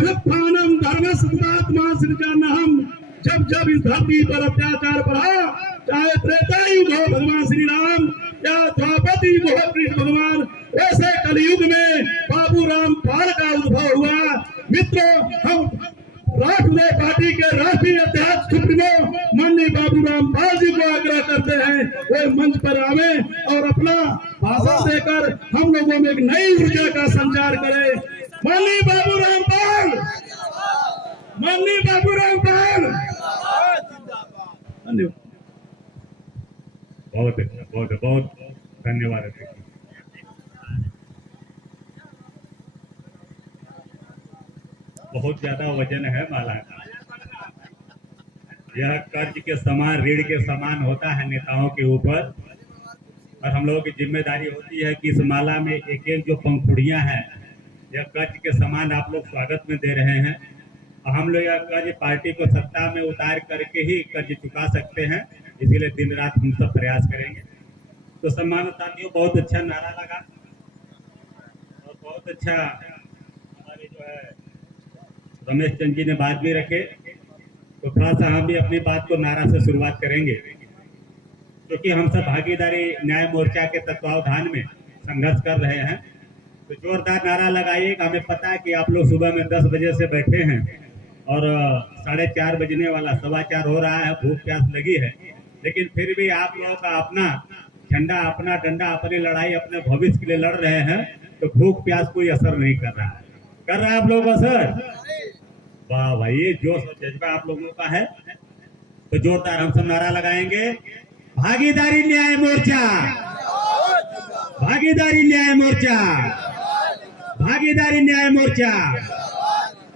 अभ्युत्थानम धर्म सत्तात्मा सृजनहम। जब जब इस धरती पर अत्याचार बढ़ा, चाहे त्रेता युग हो भगवान श्री राम या द्वापर युग हो कृष्ण भगवान, ऐसे कलयुग में बाबू राम पाल का उद्भव हुआ। मित्रों, हम राष्ट्रीय पार्टी के राष्ट्रीय अध्यक्ष सुप्रीमो माननीय बाबू राम पाल जी को आग्रह करते हैं वे मंच पर आवे और अपना भाषण देकर हम लोगों में एक नई ऊर्जा का संचार करें। माननीय बाबू राम पाल, माननीय बाबू राम पाल। धन्यवाद। बहुत अच्छा, बहुत बहुत धन्यवाद। बहुत ज्यादा वजन है माला का। यह कर्ज के समान, ऋण के समान होता है नेताओं के ऊपर, और हम लोगों की जिम्मेदारी होती है कि इस माला में एक एक जो पंखुड़ियां हैं, यह कर्ज के समान आप लोग स्वागत में दे रहे हैं। और हम लोग यह कर्ज पार्टी को सत्ता में उतार करके ही कर्ज चुका सकते हैं, इसीलिए दिन रात हम सब प्रयास करेंगे। तो सम्मानित साथियों, बहुत अच्छा नारा लगा और बहुत अच्छा हमारे जो है रमेश चंद जी ने बात भी रखे। तो थोड़ा सा हम भी अपनी बात को नारा से शुरुआत करेंगे, क्योंकि हम सब भागीदारी न्याय मोर्चा के तत्वावधान में संघर्ष कर रहे हैं। तो जोरदार नारा लगाइएगा। हमें पता है कि आप लोग सुबह में 10 बजे से बैठे हैं और 4:30 बजने वाला, 4:15 हो रहा है, भूख प्यास लगी है, लेकिन फिर भी आप लोगों का अपना झंडा, अपना डंडा, अपनी लड़ाई अपने भविष्य के लिए लड़ रहे हैं। तो भूख प्यास कोई असर नहीं कर रहा है, कर रहा है आप लोगों को असर? वाह भाई, ये जोश और जज्बा आप लोगों का है। तो जोरदार हम सब नारा लगाएंगे, भागीदारी न्याय मोर्चा, भागीदारी न्याय मोर्चा, भागीदारी न्याय मोर्चा,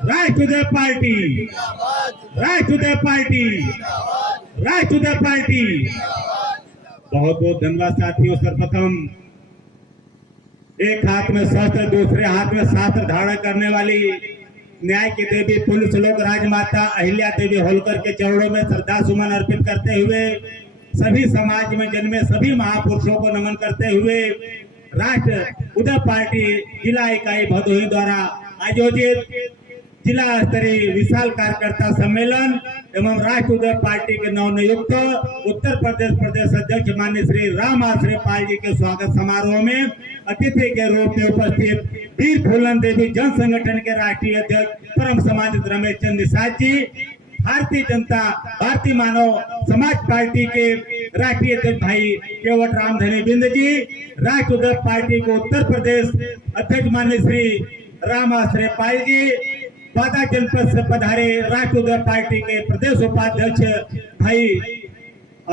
राष्ट्रीय पार्टी, राष्ट्रीय पार्टी, राष्ट्रीय पार्टी। बहुत बहुत धन्यवाद साथियों। सर्वप्रथम एक हाथ में शस्त्र, दूसरे हाथ में शास्त्र धारण करने वाली न्याय की देवी पुलिस लोक राजमाता अहिल्या देवी होलकर के चरणों में श्रद्धा सुमन अर्पित करते हुए, सभी समाज में जन्मे सभी महापुरुषों को नमन करते हुए, राष्ट्र उदय पार्टी जिला इकाई भदोही द्वारा आयोजित जिला स्तरीय विशाल कार्यकर्ता सम्मेलन एवं राष्ट्र उदय पार्टी के नवनियुक्त उत्तर प्रदेश प्रदेश अध्यक्ष माननीय श्री राम आश्रय पाल जी के स्वागत समारोह में अतिथि के रूप में उपस्थित वीर फूलन देवी जन संगठन के राष्ट्रीय अध्यक्ष परम सम्मानित रमेश चंद निषाद जी, भारतीय मानव समाज पार्टी के राष्ट्रीय अध्यक्ष भाई केवट राम धनी बिंद जी, राष्ट्र उदय पार्टी को उत्तर प्रदेश अध्यक्ष माननीय श्री राम आश्रय पाल जी, बादा जनपद से पधारे राष्ट्र उदय पार्टी के प्रदेश उपाध्यक्ष भाई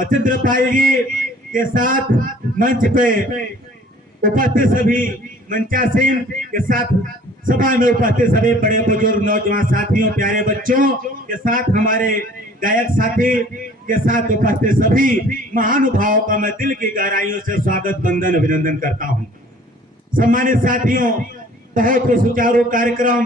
चित्रपाल जी के साथ मंच पे उपस्थित सभी मंचासीन के साथ, सभा में उपस्थित सभी बड़े बुजुर्ग नौजवान साथियों, प्यारे बच्चों के साथ, हमारे गायक साथी के साथ उपस्थित सभी महानुभावों का मैं दिल की गहराइयों से स्वागत, वंदन, अभिनंदन करता हूं। सम्मानित साथियों, बहुत ही सुचारू कार्यक्रम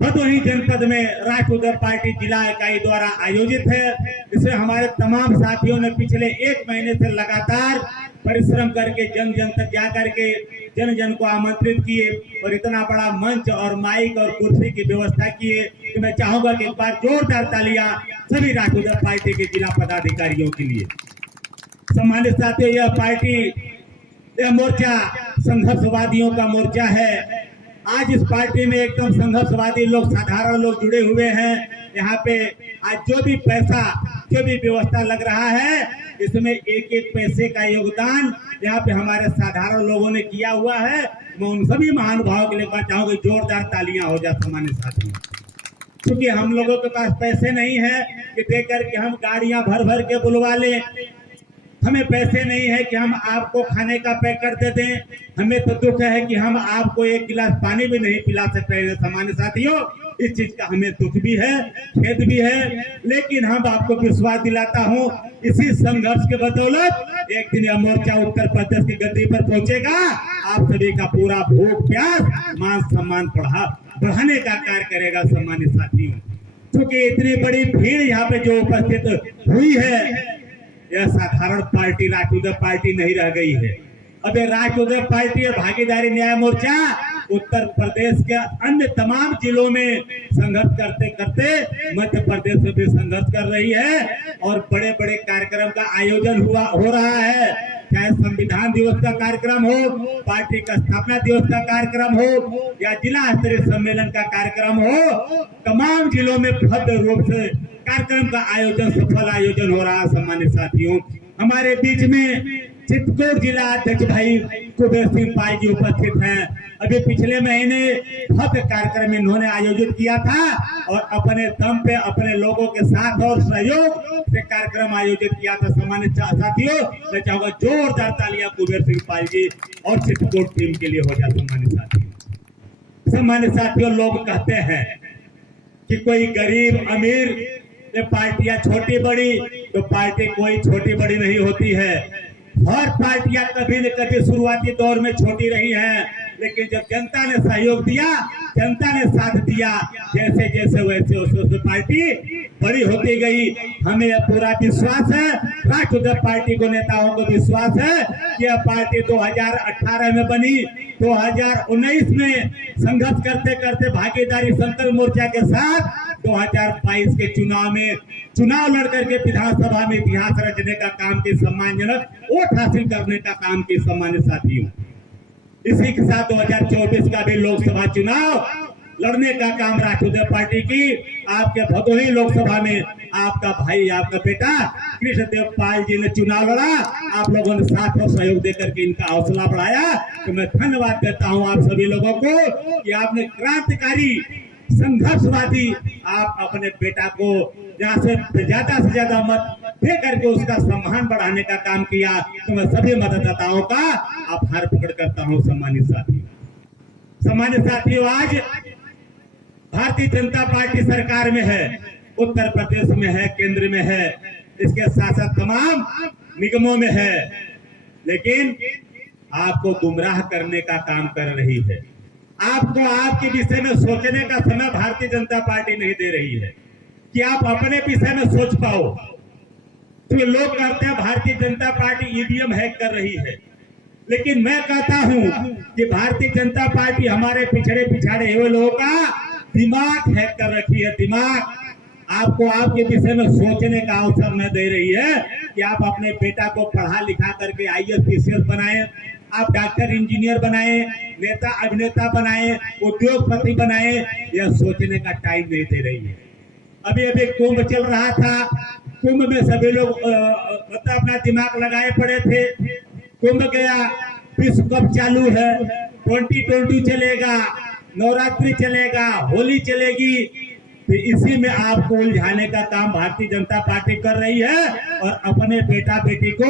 भदोही जनपद में राष्ट्र उदय पार्टी जिला इकाई द्वारा आयोजित है। इसमें हमारे तमाम साथियों ने पिछले 1 महीने से लगातार परिश्रम करके जन जन तक जा करके जन जन को आमंत्रित किए और इतना बड़ा मंच और माइक और कुर्सी की व्यवस्था किए कि मैं चाहूंगा कि एक बार जोरदार तालियां सभी राष्ट्र उदय पार्टी के जिला पदाधिकारियों के लिए। सम्मानित साथियों, यह पार्टी, यह मोर्चा संघर्षवादियों का मोर्चा है। आज इस पार्टी में एकदम संघर्षवादी लोग, साधारण लोग जुड़े हुए हैं। यहाँ पे आज जो भी पैसा, जो भी व्यवस्था लग रहा है, इसमें एक एक पैसे का योगदान यहाँ पे हमारे साधारण लोगों ने किया हुआ है। मैं उन सभी महानुभावों के लिए बात चाहूंगा, जोरदार तालियां हो जाए सामान्य साथियों। क्योंकि हम लोगों के पास पैसे नहीं है कि दे करके हम गाड़ियां भर भर के बुलवा लें, हमें पैसे नहीं है कि हम आपको खाने का पैक कर दे दें, हमें तो दुख है कि हम आपको एक गिलास पानी भी नहीं पिला सकते हैं। सामान्य साथियों, इस चीज का हमें दुख भी है, खेद भी है, लेकिन हम आपको विश्वास दिलाता हूं, इसी संघर्ष के बदौलत एक दिन यह मोर्चा उत्तर प्रदेश की गद्दी पर पहुंचेगा। आप सभी का पूरा भूख प्यास मान सम्मान बढ़ाने का कार्य करेगा। सम्मानित साथियों, क्योंकि इतनी बड़ी भीड़ यहाँ पे जो उपस्थित हुई है, यह साधारण पार्टी राष्ट्र उदय पार्टी नहीं रह गई है। अब ये राष्ट्र उदय पार्टी और भागीदारी न्याय मोर्चा उत्तर प्रदेश के अन्य तमाम जिलों में संघर्ष करते करते मध्य प्रदेश में भी संघर्ष कर रही है और बड़े बड़े कार्यक्रम का आयोजन हो रहा है, चाहे संविधान दिवस का कार्यक्रम हो, पार्टी का स्थापना दिवस का कार्यक्रम हो या जिला स्तरीय सम्मेलन का कार्यक्रम हो, तमाम जिलों में भव्य रूप से कार्यक्रम का आयोजन, सफल आयोजन हो रहा है। सम्मानित साथियों, हमारे बीच में चित्रकूट जिला अध्यक्ष भाई कुबेर सिंह पाल जी उपस्थित हैं। अभी पिछले महीने भव्य कार्यक्रम इन्होंने आयोजित किया था और अपने दम पे अपने लोगों के साथ और सहयोग से कार्यक्रम आयोजित किया था। सम्मानित साथियों, मैं चाहूंगा जोरदार तालियां कुबेर सिंह पाल जी और चित्रकूट टीम के लिए हो जाए। सम्मानित साथियों, लोग कहते हैं कि कोई गरीब अमीर ये पार्टियां छोटी बड़ी, तो पार्टी कोई छोटी बड़ी नहीं होती है। हर पार्टियां कभी न कभी शुरुआती दौर में छोटी रही हैं, लेकिन जब जनता ने सहयोग दिया, जनता ने साथ दिया, जैसे जैसे वैसे वैसे पार्टी बड़ी होती गई। हमें पूरा विश्वास है, राष्ट्रीय पार्टी को, नेताओं को विश्वास है कि यह पार्टी 2018 में बनी, 2019 में संघर्ष करते करते भागीदारी संकल्प मोर्चा के साथ 2022 के चुनाव लड़ करके विधानसभा में इतिहास रचने का काम की, सम्मानजनक वोट हासिल करने का काम की। सम्मानित साथियों, इसी के साथ 2024 का भी लोकसभा चुनाव लड़ने का काम राष्ट्रीय पार्टी की, आपके भदोही लोकसभा में आपका भाई, आपका बेटा कृष्णदेव पाल जी ने चुनाव लड़ा। आप लोगों ने साथ और सहयोग देकर के इनका हौसला बढ़ाया, तो मैं धन्यवाद देता हूं आप सभी लोगों को कि आपने क्रांतिकारी संघर्षवादी, आप अपने बेटा को जहाँ से ज्यादा मत दे करके उसका सम्मान बढ़ाने का काम किया, तो मैं सभी मतदाताओं का आभार प्रकट करता हूं। सम्मानित साथियों, आज भारतीय जनता पार्टी सरकार में है, उत्तर प्रदेश में है, केंद्र में है, इसके साथ साथ तमाम निगमों में है, लेकिन आपको गुमराह करने का काम कर रही है। आपको आपके विषय में सोचने का समय भारतीय जनता पार्टी नहीं दे रही है कि आप अपने विषय में सोच पाओ। तो लोग कहते हैं Bharatiya Janata party EVM hack कर रही है, लेकिन मैं कहता हूं कि भारतीय जनता पार्टी हमारे पिछड़े हुए लोगों का दिमाग हैक कर रखी है। दिमाग आपको आपके विषय में सोचने का अवसर न दे रही है कि आप अपने बेटा को पढ़ा लिखा करके IAS PCS बनाए, आप डॉक्टर इंजीनियर बनाए, नेता अभिनेता बनाए, उद्योगपति बनाए, यह सोचने का टाइम नहीं दे रही है। अभी अभी कुंभ चल रहा था, कुंभ में सभी लोग अपना दिमाग लगाए पड़े थे। कुंभ गया, विश्व कप चालू है, 2020 चलेगा, नवरात्रि चलेगा, होली चलेगी, तो इसी में आपको उलझाने का काम भारतीय जनता पार्टी कर रही है और अपने बेटा बेटी को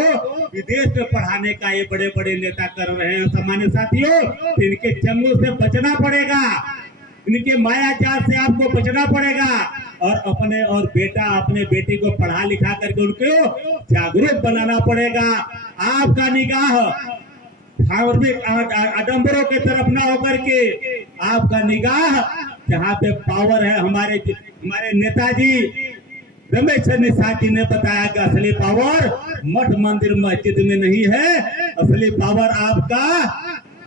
विदेश में पढ़ाने का ये बड़े बड़े नेता कर रहे हैं। सम्मानित साथियों, इनके चंगुल से बचना पड़ेगा, इनके माया जाल से आपको बचना पड़ेगा और अपने बेटी को पढ़ा लिखा करके उनको जागरूक बनाना पड़ेगा। आपका निगाह धार्मिक आडंबरों की तरफ ना होकर के आपका निगाह जहाँ पे पावर है, हमारे नेताजी रमेश निषाद जी ने बताया कि असली पावर मठ मंदिर मस्जिद में नहीं है। असली पावर आपका,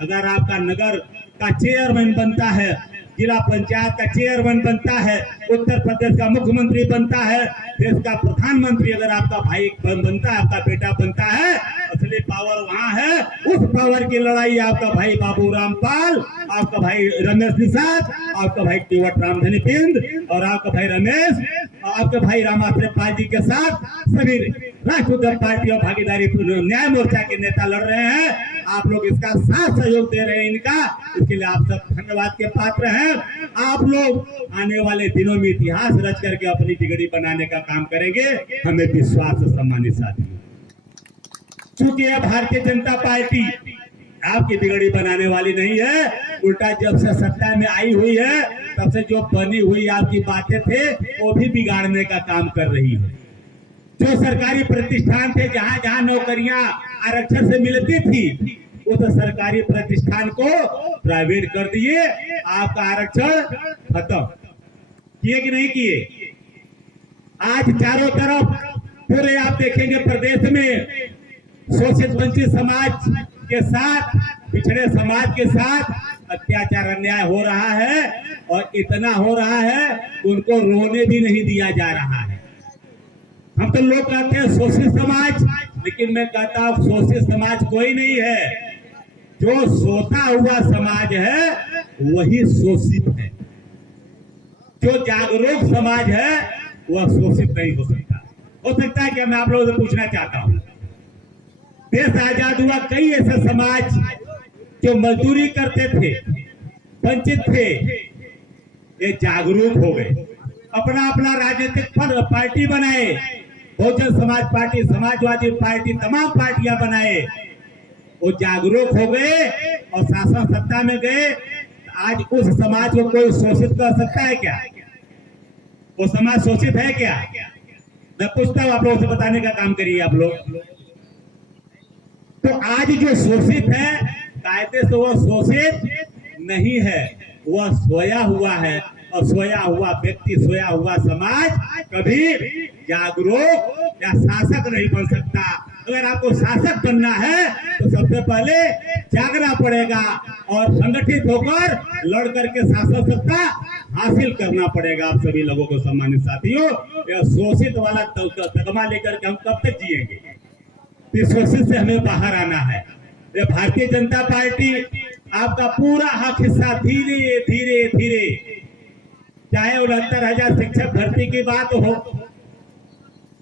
अगर आपका नगर का चेयरमैन बनता है, जिला पंचायत का चेयरमैन बनता है, उत्तर प्रदेश का मुख्यमंत्री बनता है, देश का प्रधानमंत्री अगर आपका भाई बनता है, आपका बेटा बनता है, असली पावर वहाँ है। उस पावर की लड़ाई आपका भाई बाबू रामपाल, आपका भाई रमेश निषाद, आपका भाई केवट रामधनी बिंद और आपका भाई रमेश, आपके भाई रामाश्रय पाल जी के साथ सभी राष्ट्रीय पार्टी और भागीदारी न्याय मोर्चा के नेता लड़ रहे हैं। आप लोग इसका साथ सहयोग दे रहे हैं इनका, इसके लिए आप सब धन्यवाद के पात्र हैं। आप लोग आने वाले दिनों में इतिहास रच करके अपनी बिगड़ी बनाने का काम करेंगे, हमें विश्वास है। सम्मानित साथियों, चूंकि यह भारतीय जनता पार्टी आपकी बिगड़ी बनाने वाली नहीं है, उल्टा जब से सत्ता में आई हुई है तब से जो बनी हुई आपकी बातें थे वो भी बिगाड़ने का काम कर रही है। जो सरकारी प्रतिष्ठान थे, जहां जहां नौकरियां आरक्षण से मिलती थी, उस सरकारी प्रतिष्ठान को प्राइवेट कर दिए। आपका आरक्षण खत्म किए कि नहीं किए? आज चारों तरफ पूरे आप देखेंगे प्रदेश में शोषित वंचित समाज के साथ, पिछड़े समाज के साथ अत्याचार अन्याय हो रहा है, और इतना हो रहा है उनको रोने भी नहीं दिया जा रहा है। हम तो लोग कहते हैं शोषित समाज, लेकिन मैं कहता हूं शोषित समाज कोई नहीं है। जो सोता हुआ समाज है वही शोषित है। जो जागरूक समाज है वह शोषित नहीं हो सकता। हो सकता है कि मैं आप लोगों से पूछना चाहता हूं, देश आजाद हुआ, कई ऐसे समाज जो मजदूरी करते थे, वंचित थे, ये जागरूक हो गए, अपना अपना राजनीतिक पार्टी बनाए, बहुजन समाज पार्टी, समाजवादी पार्टी, तमाम पार्टियां बनाए, वो जागरूक हो गए और शासन सत्ता में गए। आज उस समाज को कोई शोषित कर सकता है क्या? वो समाज शोषित है क्या? मैं पूछता हूं, आप लोगों से बताने का काम करिए आप लोग। तो आज जो शोषित है, कायदे से वो शोषित नहीं है, वह सोया हुआ है, और सोया हुआ व्यक्ति, सोया हुआ समाज कभी जागरूक या शासक नहीं बन सकता। अगर आपको शासक बनना है तो सबसे पहले जागना पड़ेगा और संगठित होकर लड़ करके शासन सत्ता हासिल करना पड़ेगा आप सभी लोगों को। सम्मानित साथियों, यह शोषित वाला तगमा लेकर के हम कब तक जिएंगे? इस शोषित से हमें बाहर आना है। ये भारतीय जनता पार्टी आपका पूरा हक हिस्सा धीरे धीरे धीरे, चाहे 69,000 शिक्षक भर्ती की बात हो,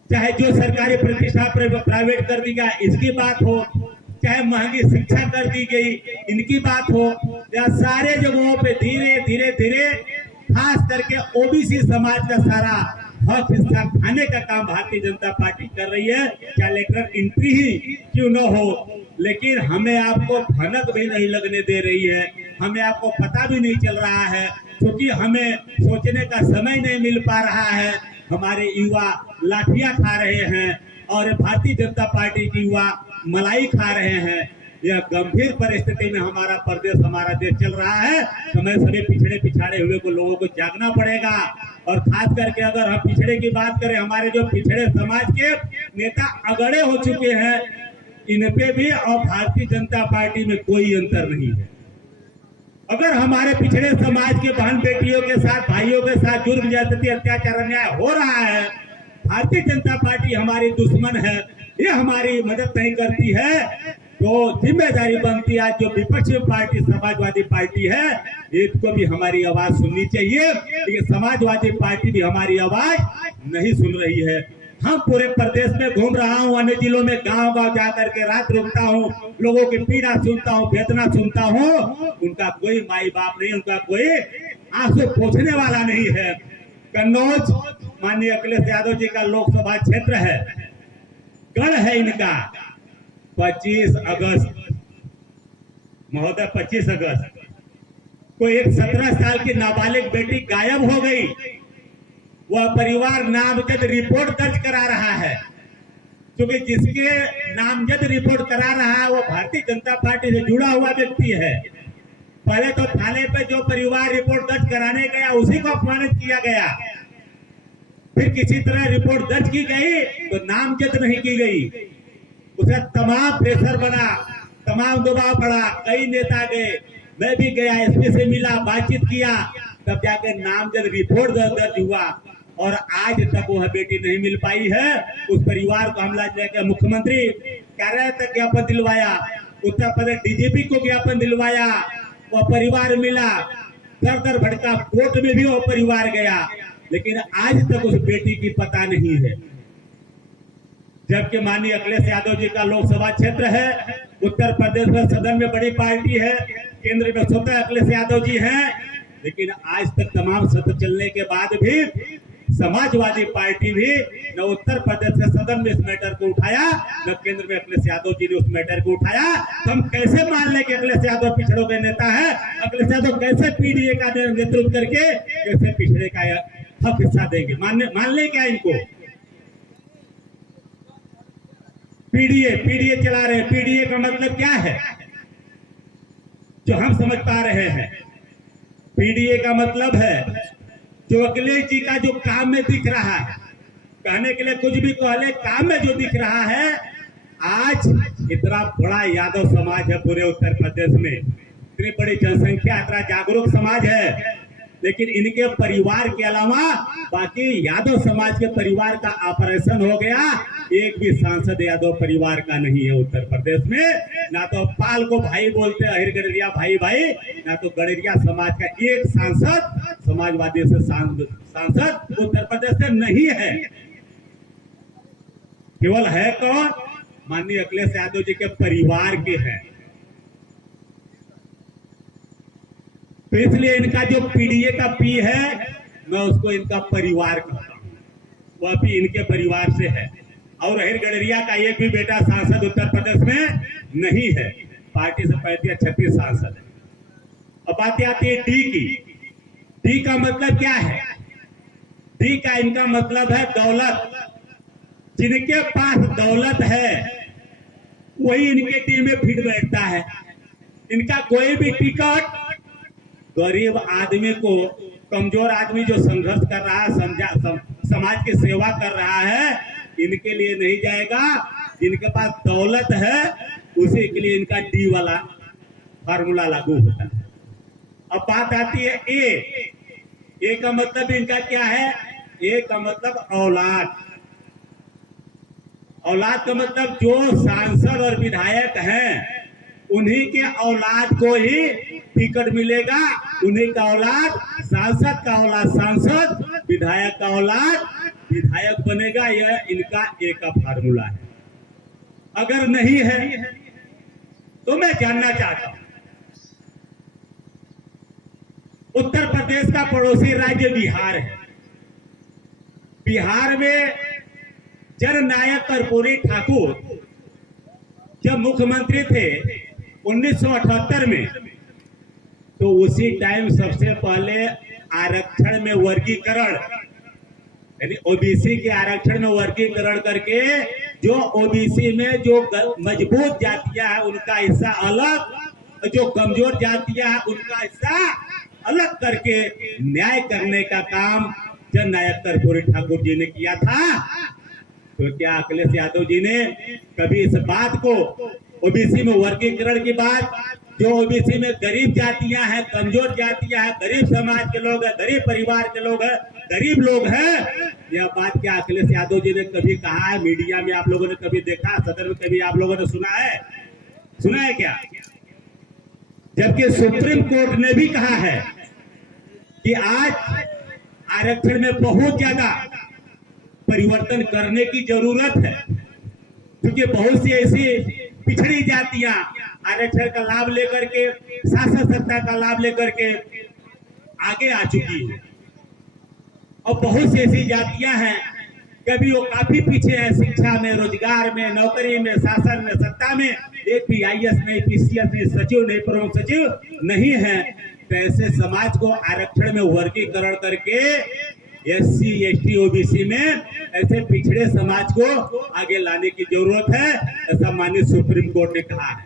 चाहे जो सरकारी प्रतिष्ठा प्राइवेट कर दी गया इसकी बात हो, चाहे महंगी शिक्षा कर दी गई इनकी बात हो, या सारे जगहों पे धीरे धीरे धीरे खास करके ओबीसी समाज का सारा हक हिस्सा खाने का काम भारतीय जनता पार्टी कर रही है, चाहे लेटर एंट्री ही क्यों न हो। लेकिन हमें आपको भनक भी नहीं लगने दे रही है, हमें आपको पता भी नहीं चल रहा है, क्योंकि हमें सोचने का समय नहीं मिल पा रहा है। हमारे युवा लाठियां खा रहे हैं और भारतीय जनता पार्टी की युवा मलाई खा रहे हैं। यह गंभीर परिस्थिति में हमारा प्रदेश, हमारा देश चल रहा है। हमें सभी पिछड़े पिछाड़े हुए को लोगों को जागना पड़ेगा। और खास करके अगर हम पिछड़े की बात करें, हमारे जो पिछड़े समाज के नेता अगड़े हो चुके हैं, इन पे भी और भारतीय जनता पार्टी में कोई अंतर नहीं है। अगर हमारे पिछड़े समाज के बहन बेटियों के साथ, भाइयों के साथ जुर्म ज्यादती, अत्याचार, अन्याय हो रहा है, भारतीय जनता पार्टी हमारी दुश्मन है, ये हमारी मदद नहीं करती है, तो जिम्मेदारी बनती है जो विपक्षी पार्टी समाजवादी पार्टी है, इसको भी हमारी आवाज सुननी चाहिए। लेकिन समाजवादी पार्टी भी हमारी आवाज नहीं सुन रही है। हम पूरे प्रदेश में घूम रहा हूँ, अन्य जिलों में गांव गांव जाकर के रात रुकता हूँ, लोगों की पीड़ा सुनता हूँ, वेदना सुनता हूँ। उनका कोई माई बाप नहीं, उनका कोई आंसू पोंछने वाला नहीं है। कन्नौज माननीय अखिलेश यादव जी का लोकसभा क्षेत्र है, गढ़ है इनका। 25 अगस्त महोदय, 25 अगस्त को एक 17 साल की नाबालिग बेटी गायब हो गई। वह परिवार नामजद रिपोर्ट दर्ज करा रहा है, क्योंकि जिसके नामजद रिपोर्ट करा रहा है वो भारतीय जनता पार्टी से जुड़ा हुआ व्यक्ति है। पहले तो थाने पे जो परिवार रिपोर्ट दर्ज कराने गया उसी को अपमानित किया गया, फिर किसी तरह रिपोर्ट दर्ज की गई तो नामजद नहीं की गई। उसे तमाम प्रेशर बना, तमाम दबाव पड़ा, कई नेता गए, मैं भी गया, एसपी से मिला, बातचीत किया, तब जाके नामजद रिपोर्ट दर्ज हुआ। और आज तक वह बेटी नहीं मिल पाई है। उस परिवार को हमला लेकर मुख्यमंत्री कार्यालय तक ज्ञापन दिलवाया, उत्तर प्रदेश डीजीपी को ज्ञापन दिलवाया, वह परिवार मिला, दर दर भटका, कोर्ट में भी वह परिवार गया, लेकिन आज तक उस बेटी की पता नहीं है। जबकि माननीय अखिलेश यादव जी का लोकसभा क्षेत्र है, उत्तर प्रदेश में सदन में बड़ी पार्टी है, केंद्र में स्वतः अखिलेश यादव जी हैं, लेकिन आज तक तमाम सत्र चलने के बाद भी समाजवादी पार्टी भी न उत्तर प्रदेश के सदन में इस मैटर को उठाया, न केंद्र में अखिलेश यादव जी ने उस मैटर को उठाया। तो हम कैसे मान लें कि अखिलेश यादव पिछड़ों के नेता है? अखिलेश यादव कैसे पीडीए का नेतृत्व करके कैसे पिछड़े का हक हिस्सा देंगे? मान लें क्या इनको? पीडीए चला रहे हैं। पीडीए का मतलब क्या है जो हम समझ पा रहे हैं? पीडीए का मतलब है जो अखिलेश जी का जो काम में दिख रहा है, कहने के लिए कुछ भी कह ले, काम में जो दिख रहा है, आज इतना बड़ा यादव समाज है पूरे उत्तर प्रदेश में, इतनी बड़ी जनसंख्या, इतना जागरूक समाज है, लेकिन इनके परिवार के अलावा बाकी यादव समाज के परिवार का ऑपरेशन हो गया। एक भी सांसद यादव परिवार का नहीं है उत्तर प्रदेश में। ना तो पाल को भाई बोलते हैं, गडरिया भाई भाई, ना तो गडरिया समाज का एक सांसद समाजवादी से सांसद उत्तर प्रदेश से नहीं है। केवल है कौन? माननीय अखिलेश यादव जी के परिवार के हैं। तो इसलिए इनका जो पीडीए का पी है, मैं उसको इनका परिवार कहता हूं, वह भी इनके परिवार से है। और अहिर गडरिया का एक भी बेटा सांसद उत्तर प्रदेश में नहीं है, पार्टी से 35-36 सांसद है। अब बात आती है डी की। डी का मतलब क्या है? डी का इनका मतलब है दौलत। जिनके पास दौलत है वही इनके टीम में फिट बैठता है। इनका कोई भी टिकट गरीब आदमी को, कमजोर आदमी जो संघर्ष कर रहा है, समाज की सेवा कर रहा है, इनके लिए नहीं जाएगा। जिनके पास दौलत है उसी के लिए इनका डी वाला फार्मूला लागू होता है। अब बात आती है ए का मतलब इनका क्या है? ए का मतलब औलाद। औलाद का मतलब जो सांसद और विधायक हैं उन्हीं के औलाद को ही टिकट मिलेगा। उन्हीं का औलाद सांसद का औलाद सांसद, विधायक का औलाद विधायक बनेगा। यह इनका एक का फार्मूला है। अगर नहीं है तो मैं जानना चाहता हूं, उत्तर प्रदेश का पड़ोसी राज्य बिहार है। बिहार में जननायक कर्पूरी ठाकुर जब मुख्यमंत्री थे 1978 में, तो उसी टाइम सबसे पहले आरक्षण में वर्गीकरण, यानी ओबीसी के आरक्षण में वर्गीकरण करके जो ओबीसी में जो मजबूत जातियां हैं उनका हिस्सा अलग, जो कमजोर जातियां हैं उनका हिस्सा अलग करके न्याय करने का काम जननायक कर्पूरी ठाकुर जी ने किया था। तो क्या अखिलेश यादव जी ने कभी इस बात को, ओबीसी में वर्गीकरण की बात, जो ओबीसी में गरीब जातियां हैं, कमजोर जातियां हैं, गरीब समाज के लोग हैं, गरीब परिवार के लोग हैं, गरीब लोग हैं, यह बात क्या अखिलेश यादव जी ने कभी कहा है? मीडिया में आप लोगों ने कभी देखा? सदन में कभी आप लोगों ने सुना है? सुना है क्या? जबकि सुप्रीम कोर्ट ने भी कहा है कि आज आरक्षण में बहुत ज्यादा परिवर्तन करने की जरूरत है, क्योंकि बहुत सी ऐसी पिछड़ी जातियां आरक्षण का लाभ लेकर के, शासन सत्ता का लाभ लेकर के आगे आ चुकी है। और बहुत सी ऐसी जातियां हैं कभी वो काफी पीछे है, शिक्षा में, रोजगार में, नौकरी में, शासन में, सत्ता में, एक भी आईएएस नहीं, पीसीएस नहीं, सचिव नहीं, प्रमुख सचिव नहीं है। तो ऐसे समाज को आरक्षण में वर्गीकरण करके एससी, एसटी, ओबीसी में ऐसे पिछड़े समाज को आगे लाने की जरूरत है, ऐसा माननीय सुप्रीम कोर्ट ने कहा है।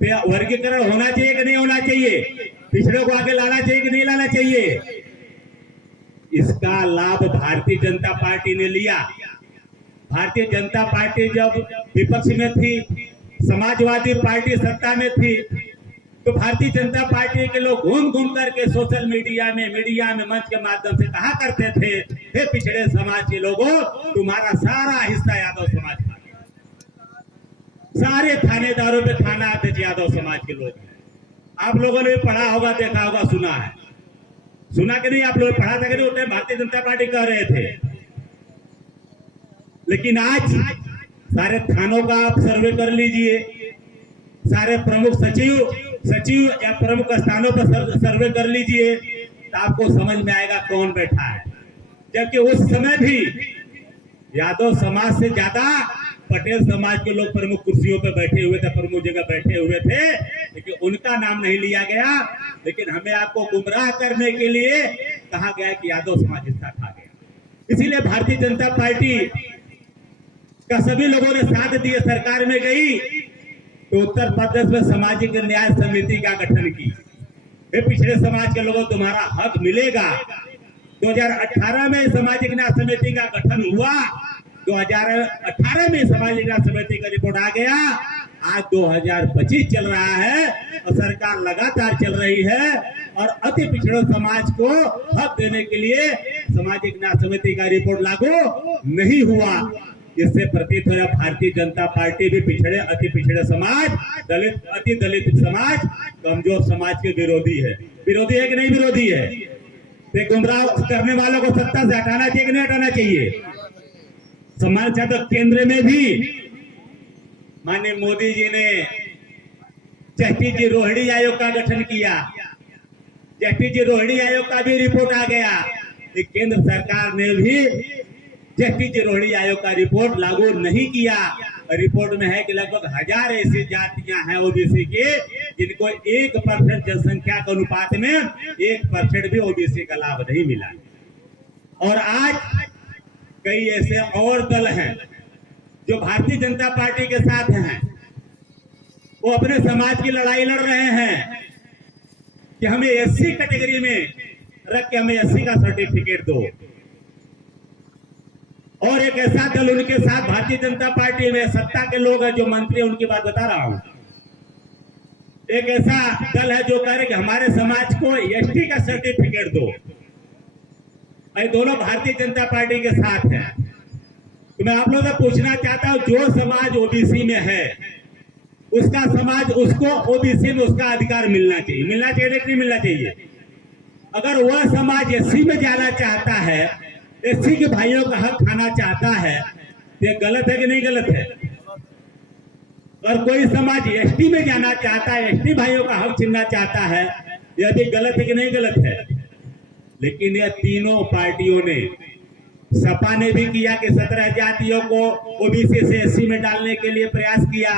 तो वर्गीकरण होना चाहिए कि नहीं होना चाहिए? पिछड़े को आगे लाना चाहिए कि नहीं लाना चाहिए? इसका लाभ भारतीय जनता पार्टी ने लिया। भारतीय जनता पार्टी जब विपक्ष में थी, समाजवादी पार्टी सत्ता में थी, तो भारतीय जनता पार्टी के लोग घूम घूम करके सोशल मीडिया में मंच के माध्यम से कहा करते थे, हे पिछड़े समाज के लोगों, तुम्हारा सारा हिस्सा यादव समाज का, सारे थानेदारों पे थाना अध्यक्ष यादव समाज के लोग हैं। आप लोगों ने पढ़ा होगा, देखा होगा, सुना है, सुना कि नहीं? आप लोग पढ़ा था कि नहीं? उतने भारतीय जनता पार्टी कह रहे थे। लेकिन आज सारे थानों का आप सर्वे कर लीजिए, सारे प्रमुख सचिव या प्रमुख स्थानों पर सर्वे कर लीजिए, तो आपको समझ में आएगा कौन बैठा है। जबकि उस समय भी यादव समाज से ज्यादा पटेल समाज के लोग प्रमुख कुर्सियों पर बैठे हुए थे, प्रमुख जगह बैठे हुए थे, लेकिन उनका नाम नहीं लिया गया। लेकिन हमें आपको गुमराह करने के लिए कहा गया कि यादव समाज हिस्सा खा गया। इसीलिए भारतीय जनता पार्टी का सभी लोगों ने साथ दिए, सरकार में गई तो उत्तर प्रदेश में सामाजिक न्याय समिति का गठन की। पिछड़े समाज के लोगों तुम्हारा हक मिलेगा। 2018 में सामाजिक न्याय समिति का गठन हुआ 2018 में सामाजिक न्याय समिति का रिपोर्ट आ गया। आज 2025 चल रहा है और सरकार लगातार चल रही है और अति पिछड़े समाज को हक देने के लिए सामाजिक न्याय समिति का रिपोर्ट लागू नहीं हुआ। इससे प्रतीत हो रहा भारतीय जनता पार्टी भी पिछड़े, अति पिछड़े समाज, दलित, अति दलित समाज, कमजोर समाज के विरोधी है। विरोधी है कि नहीं विरोधी है? तो गुमराह करने वालों को सत्ता से हटाना चाहिए कि नहीं हटाना चाहिए? सम्मानित छात्र, केंद्र में भी माननीय मोदी जी ने जस्टिस जी रोहिणी आयोग का गठन किया। जस्टिस जी रोहिणी आयोग का भी रिपोर्ट आ गया। केंद्र सरकार ने भी जस्टिस जी रोहिणी आयोग का रिपोर्ट लागू नहीं किया। रिपोर्ट में है कि लगभग 1000 ऐसी जातियां हैं ओबीसी के जिनको 1% जनसंख्या के अनुपात में 1% भी ओबीसी का लाभ नहीं मिला। और आज कई ऐसे और दल हैं जो भारतीय जनता पार्टी के साथ हैं, वो अपने समाज की लड़ाई लड़ रहे हैं कि हमें एससी कैटेगरी में रख के हमें एससी का सर्टिफिकेट दो। और एक ऐसा दल उनके साथ भारतीय जनता पार्टी में सत्ता के लोग हैं जो मंत्री, उनकी बात बता रहा हूं। एक ऐसा दल है जो कह रहे कि हमारे समाज को एसटी का सर्टिफिकेट दो। ये दोनों भारतीय जनता पार्टी के साथ हैं। तो मैं आप लोगों से पूछना चाहता हूं, जो समाज ओबीसी में है उसका समाज, उसको ओबीसी में उसका अधिकार मिलना चाहिए। मिलना चाहिए कि नहीं मिलना चाहिए? अगर वह समाज एससी में जाना चाहता है, एससी के भाइयों का हक खाना चाहता है, ये गलत है कि नहीं गलत है? और कोई समाज एसटी में जाना चाहता है, एसटी भाइयों का हक छीनना चाहता है, यह भी गलत है कि नहीं गलत है? लेकिन यह तीनों पार्टियों ने, सपा ने भी किया कि 17 जातियों को ओबीसी से एससी में डालने के लिए प्रयास किया,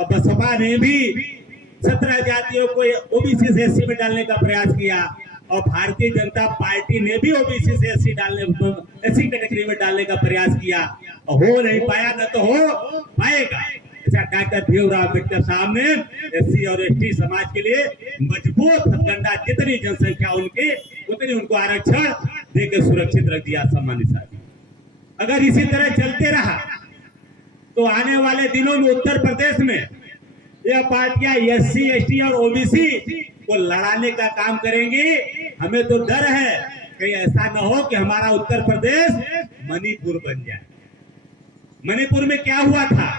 और बसपा ने भी 17 जातियों को ओबीसी से एससी में डालने का प्रयास किया, और भारतीय जनता पार्टी ने भी ओबीसी से एससी एससी कैटेगरी में डालने का प्रयास किया, और हो नहीं पाया, न तो हो पाएगा। ऐसा डॉक्टर भीमराव अम्बेडकर साहब ने एससी और एसटी समाज के लिए मजबूत हथकंडा, जितनी जनसंख्या उनकी उतनी उनको आरक्षण देकर सुरक्षित रख दिया। सम्मानित साथी, अगर इसी तरह चलते रहा तो आने वाले दिनों में उत्तर प्रदेश में यह पार्टियां एससी, एसटी और ओबीसी को लड़ाने का काम करेंगी। हमें तो डर है कहीं ऐसा न हो कि हमारा उत्तर प्रदेश मणिपुर बन जाए। मणिपुर में क्या हुआ था?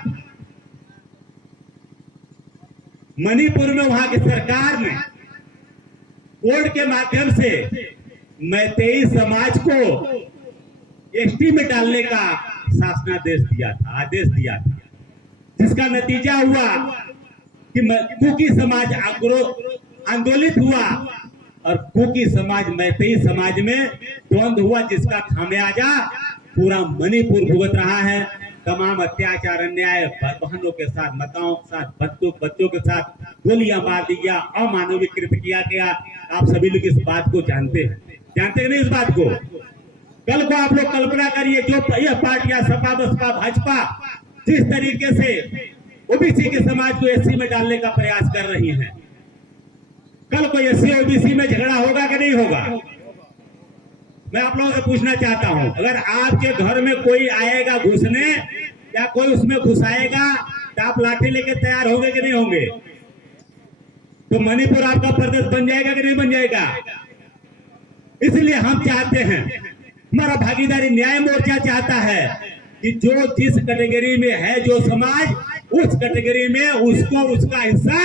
मणिपुर में वहां की सरकार ने कोर्ट के माध्यम से मैतेई समाज को एसटी में डालने का शासनादेश दिया था, आदेश दिया था, जिसका नतीजा हुआ कि कुकी समाज आंदोलित हुआ और कुकी समाज, मैतेई समाज में द्वंद्व हुआ, जिसका खामियाजा पूरा मणिपुर भुगत रहा है। तमाम अत्याचार, अन्याय, बहनों के साथ, माताओं के साथ, बच्चों के साथ गोलियां मार दी गया, अमानवीय कृत्य किया गया। आप सभी लोग इस बात को जानते हैं नहीं इस बात को? कल को आप लोग कल्पना करिए, जो यह पार्टियां सपा, बसपा, भाजपा जिस तरीके से ओबीसी के समाज को एससी में डालने का प्रयास कर रही हैं, कल को एससी ओबीसी में झगड़ा होगा कि नहीं होगा? मैं आप लोगों से पूछना चाहता हूं, अगर आपके घर में कोई आएगा घुसने या कोई उसमें घुसाएगा तो आप लाठी लेके तैयार होंगे कि नहीं होंगे? तो मणिपुर आपका प्रदेश बन जाएगा कि नहीं बन जाएगा? इसलिए हम चाहते हैं, हमारा भागीदारी न्याय मोर्चा चाहता है कि जो जिस कैटेगरी में है जो समाज, उस कैटेगरी में उसको उसका हिस्सा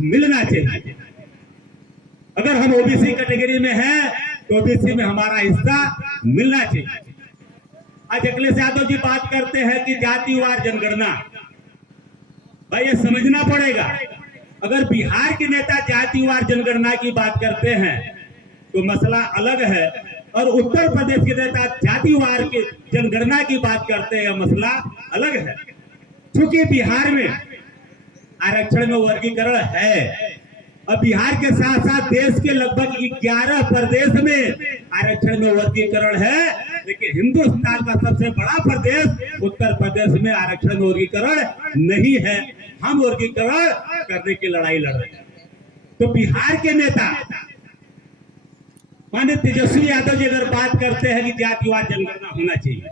मिलना चाहिए। अगर हम ओबीसी कैटेगरी में हैं तो ओबीसी में हमारा हिस्सा मिलना चाहिए। आज अखिलेश यादव जी बात करते हैं कि जातिवार जनगणना, भाई ये समझना पड़ेगा। अगर बिहार के नेता जातिवार जनगणना की बात करते हैं तो मसला अलग है, और उत्तर प्रदेश के नेता जातिवार की जनगणना की बात करते हैं, मसला अलग है। क्योंकि बिहार में आरक्षण में वर्गीकरण है, और बिहार के साथ साथ देश के लगभग 11 प्रदेश में आरक्षण में वर्गीकरण है, लेकिन हिंदुस्तान का सबसे बड़ा प्रदेश उत्तर प्रदेश में आरक्षण में वर्गीकरण नहीं है। हम वर्गीकरण करने की लड़ाई लड़ रहे हैं। तो बिहार के नेता माननीय तेजस्वी यादव जी अगर बात करते हैं कि जातिवार जनगणना होना चाहिए,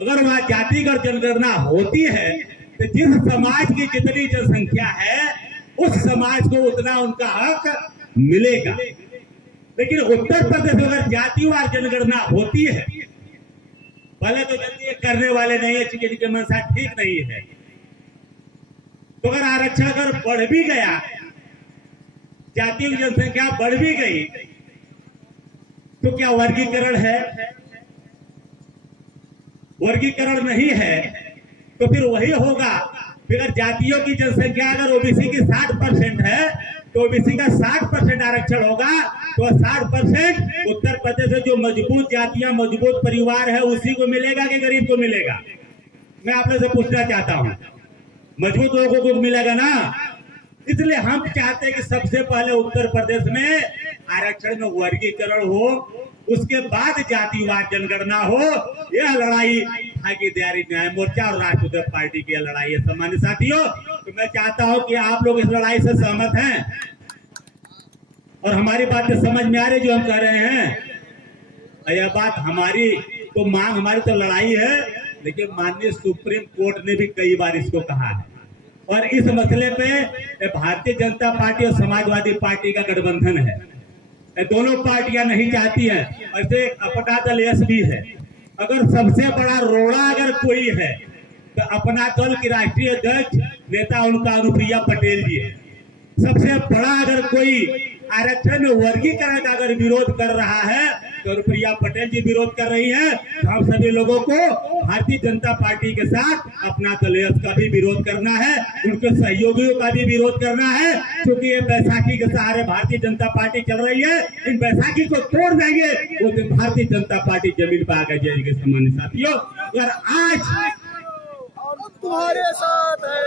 अगर वहां जातिगत जनगणना होती है तो जिस समाज की जितनी जनसंख्या है उस समाज को उतना उनका हक मिलेगा। लेकिन उत्तर प्रदेश में अगर जातिवार जनगणना होती है, पहले तो जल्दी करने वाले नहीं है, जिनके मनसा ठीक नहीं है, तो अगर आरक्षण अगर बढ़ भी गया, जाति की जनसंख्या बढ़ भी गई, तो क्या वर्गीकरण है? वर्गीकरण नहीं है तो फिर वही होगा। अगर जातियों की जनसंख्या अगर ओबीसी की 60% है तो ओबीसी का 60% आरक्षण होगा, तो 60% उत्तर प्रदेश में जो मजबूत जातियां, मजबूत परिवार है उसी को मिलेगा कि गरीब को मिलेगा? मैं आप लोग से पूछना चाहता हूं, मजबूत लोगों को मिलेगा ना? इसलिए हम चाहते हैं कि सबसे पहले उत्तर प्रदेश में आरक्षण में वर्गीकरण हो, उसके बाद जातिवार जनगणना हो। यह लड़ाई भागीदारी न्याय मोर्चा और राष्ट्रीय पार्टी की लड़ाई है। सम्मानित साथियों, तो मैं चाहता हूं कि आप लोग इस लड़ाई से सहमत हैं और हमारी बातें समझ में आ रही जो हम कह रहे हैं। यह बात हमारी तो मांग, हमारी तो लड़ाई है, लेकिन माननीय सुप्रीम कोर्ट ने भी कई बार इसको कहा है और इस मसले पे भारतीय जनता पार्टी और समाजवादी पार्टी का गठबंधन है। दोनों पार्टियां नहीं चाहती है। ऐसे अपना दल यस भी है। अगर सबसे बड़ा रोड़ा अगर कोई है तो अपना दल की राष्ट्रीय अध्यक्ष नेता उनका अनुप्रिया पटेल जी है। सबसे बड़ा अगर कोई आरक्षण में वर्गीकरण का अगर विरोध कर रहा है तो अनुप्रिया पटेल जी विरोध कर रही है। हम सभी लोगों को भारतीय जनता पार्टी के साथ अपना दल का भी विरोध करना है, उनके सहयोगियों का भी विरोध करना है, क्योंकि ये बैसाखी के सहारे भारतीय जनता पार्टी चल रही है। इन बैसाखी को तोड़ देंगे वो दिन भारतीय जनता पार्टी जमीन पर आकर जाएगी। सम्मानित साथियों, अगर आज तुम्हारे साथ है,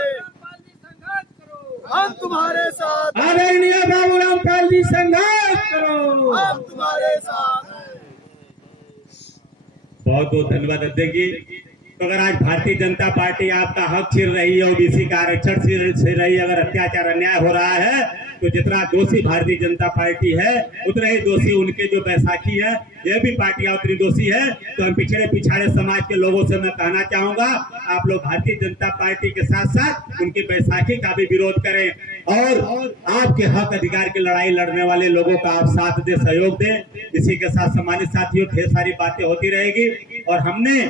हम तुम्हारे साथ, आदरणीय बाबूराम पाल जी संघर्ष करो, हम तुम्हारे साथ हैं। बहुत बहुत धन्यवाद अध्यक्ष जी। तो अगर आज भारतीय जनता पार्टी आपका हक छीन रही है, ओबीसी का आरक्षण छीन रही है, अगर अत्याचार अन्याय हो रहा है, तो जितना दोषी भारतीय जनता पार्टी है उतना ही दोषी उनके जो बैसाखी है, यह भी पार्टियां उतनी दोषी है। तो हम पिछड़े समाज के लोगों से मैं कहना चाहूंगा, आप लोग भारतीय जनता पार्टी के साथ साथ उनकी बैसाखी का भी विरोध करें और आपके हक अधिकार की लड़ाई लड़ने वाले लोगों का आप साथ दे, सहयोग दे। इसी के साथ सम्मानित साथियों, ढेर सारी बातें होती रहेगी और हमने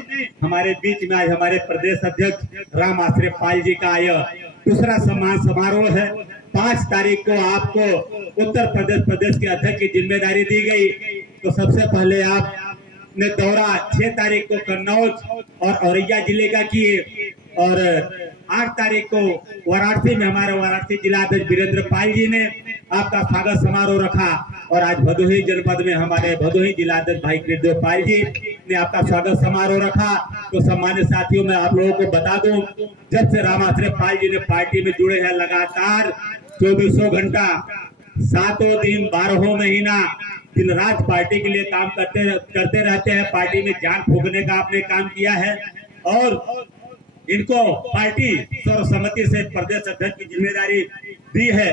हमारे बीच में आज हमारे प्रदेश अध्यक्ष राम आश्रय पाल जी का यह दूसरा सम्मान समारोह है। 5 तारीख को आपको उत्तर प्रदेश के अध्यक्ष की जिम्मेदारी दी गई, तो सबसे पहले आपने दौरा 6 तारीख को कन्नौज और औरैया जिले का किए और 8 तारीख को वाराणसी में हमारे वाराणसी जिला अध्यक्ष वीरेंद्र पाल जी ने आपका स्वागत समारोह रखा और आज भदोही जनपद में हमारे भदोही जिला अध्यक्ष भाई कृष्णदेव पाल जी ने आपका स्वागत समारोह रखा। तो सम्मानित साथियों, मैं आप लोगों को बता दूं, जब से राम आश्रय पाल जी ने पार्टी में जुड़े हैं, लगातार 24 घंटा 7 दिन 12 महीना दिन रात पार्टी के लिए काम करते रहते हैं। पार्टी में जान फूंकने का आपने काम किया है और इनको पार्टी सर्वसम्मति से प्रदेश अध्यक्ष की जिम्मेदारी दी है।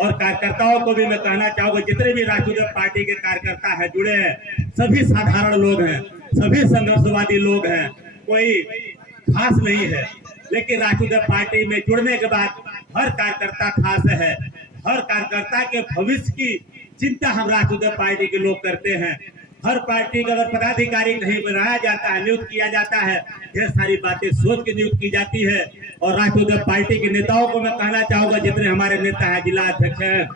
और कार्यकर्ताओं को भी मैं कहना चाहूंगा, जितने भी राष्ट्रीय पार्टी के कार्यकर्ता है जुड़े हैं, सभी साधारण लोग हैं, सभी संघर्षवादी लोग हैं, कोई खास नहीं है। लेकिन राष्ट्रीय पार्टी में जुड़ने के बाद हर कार्यकर्ता खास है। हर कार्यकर्ता के भविष्य की चिंता हम राष्ट्रीय पार्टी के लोग करते हैं। हर पार्टी का अगर पदाधिकारी नहीं बनाया जाता है, नियुक्त किया जाता है, ढेर सारी बातें सोच के नियुक्त की जाती है। और राष्ट्रीय पार्टी के नेताओं को मैं कहना चाहूंगा, जितने हमारे नेता है, जिला अध्यक्ष है,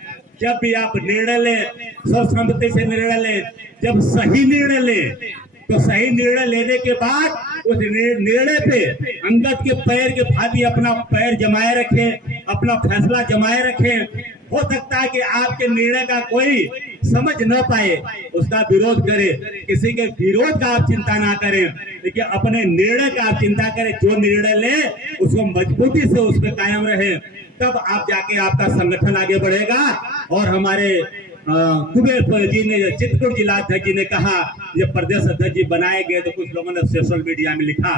जब भी आप निर्णय ले, सर्वसम्मति से निर्णय ले, जब सही निर्णय ले तो सही निर्णय लेने के बाद उस निर्णय पे अंगद के पैर के भांति अपना पैर जमाए रखे, अपना फैसला जमाए रखे। हो सकता है कि आपके निर्णय का कोई समझ न पाए, उसका विरोध करे, किसी के विरोध का आप चिंता ना करें, लेकिन अपने निर्णय का आप चिंता करें। जो निर्णय ले उसको मजबूती से उस पर कायम रहे, तब आप जाके आपका संगठन आगे बढ़ेगा। और हमारे कुबेर जी ने, चित्रकूट जिला अध्यक्ष जी ने कहा, ये प्रदेश अध्यक्ष जी बनाए गए, तो कुछ लोगों ने सोशल मीडिया में लिखा,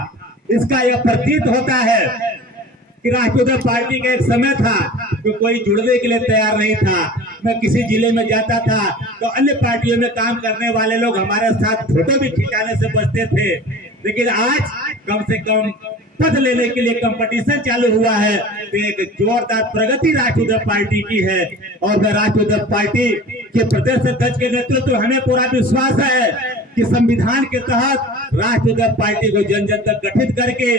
इसका यह प्रतीत होता है कि राष्ट्रीय पार्टी का एक समय था कि कोई जुड़ने के लिए तैयार नहीं था। मैं किसी जिले में जाता था तो अन्य पार्टियों में काम करने वाले लोग हमारे साथ फोटो भी खिंचाने से बचते थे, लेकिन आज कम से कम पद लेने के लिए कंपटीशन चालू हुआ है। तो एक जोरदार प्रगति राष्ट्रीय पार्टी की है और राष्ट्रीय पार्टी के प्रदेश अध्यक्ष के नेतृत्व हमें पूरा विश्वास है कि संविधान के तहत राष्ट्रीय पार्टी को जन जन तक गठित करके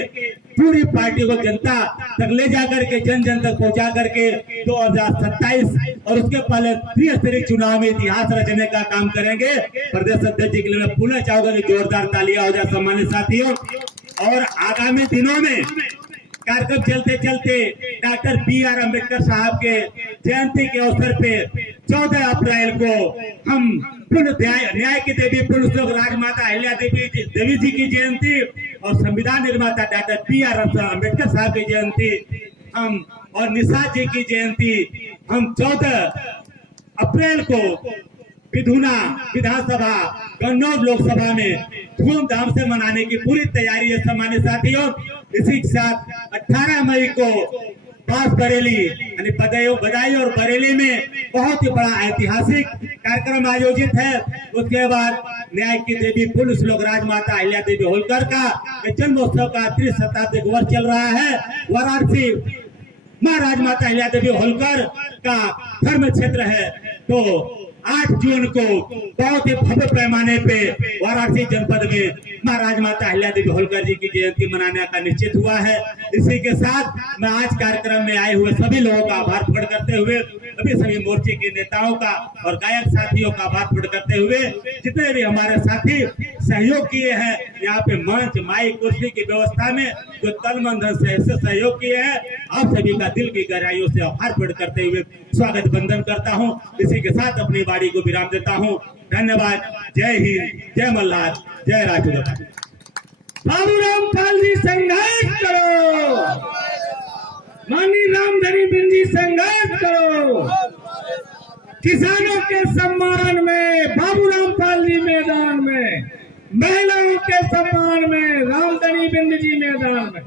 पूरी पार्टी को जनता तक ले जाकर के जन जन तक पहुंचा करके 2027 और उसके पहले त्रिस्तरीय चुनाव में इतिहास रचने का काम करेंगे। प्रदेश अध्यक्ष जी के लिए मैं पुनः चाहूंगा कि जोरदार तालियां हो जाए सम्मानित साथियों। और आगामी दिनों में कार्यक्रम चलते चलते डॉक्टर बी.आर. अम्बेडकर साहब के जयंती के अवसर पे 14 अप्रैल को हम न्याय की देवी पुरुष लोग राजमाता अहिल्या देवी जी की जयंती और संविधान निर्माता डॉक्टर बी.आर. अम्बेडकर साहब की जयंती हम और निषाद जी की जयंती हम 14 अप्रैल को विधुना विधानसभा कन्नौज लोकसभा में धूमधाम से मनाने की पूरी तैयारी है सम्मानित साथियों। इसी के साथ 18 मई को पास बरेली यानी बदायूं और बरेली में बहुत ही बड़ा ऐतिहासिक कार्यक्रम आयोजित है। उसके बाद न्याय की देवी पुरुष लोग राजमाता अहिल्या देवी होलकर का जन्मोत्सव का 30 शताब्दी वर्ष चल रहा है। वाराणसी माँ राजमाता अहिल्या देवी होलकर का धर्म क्षेत्र है। तो 8 जून को बहुत ही भव्य पैमाने पे वाराणसी जनपद में माँ राजमाता अहिल्या देवी होलकर जी की जयंती मनाने का निश्चित हुआ है। इसी के साथ मैं आज कार्यक्रम में आए हुए सभी लोगों का आभार प्रकट करते हुए सभी मोर्चे के नेताओं का और गायक साथियों का आभार प्रकट करते हुए जितने भी हमारे साथी सहयोग किए हैं यहाँ पे मंच माइक कुर्सी की व्यवस्था में जो तन मन धन से सहयोग किए हैं, आप सभी का दिल की गहराइयों से आभार प्रकट करते हुए स्वागत बंदन करता हूँ। इसी के साथ अपनी वाणी को विराम देता हूँ। धन्यवाद। जय हिंद, जय मल्हार, जय राष्ट्रीय। बाबूराम पाल जी संघर्ष करो, माननीय रामधनी बिंद जी संघर्ष करो। किसानों के सम्मान में बाबूराम पाल जी मैदान में, महिलाओं के सम्मान में रामधनी बिंद जी मैदान में।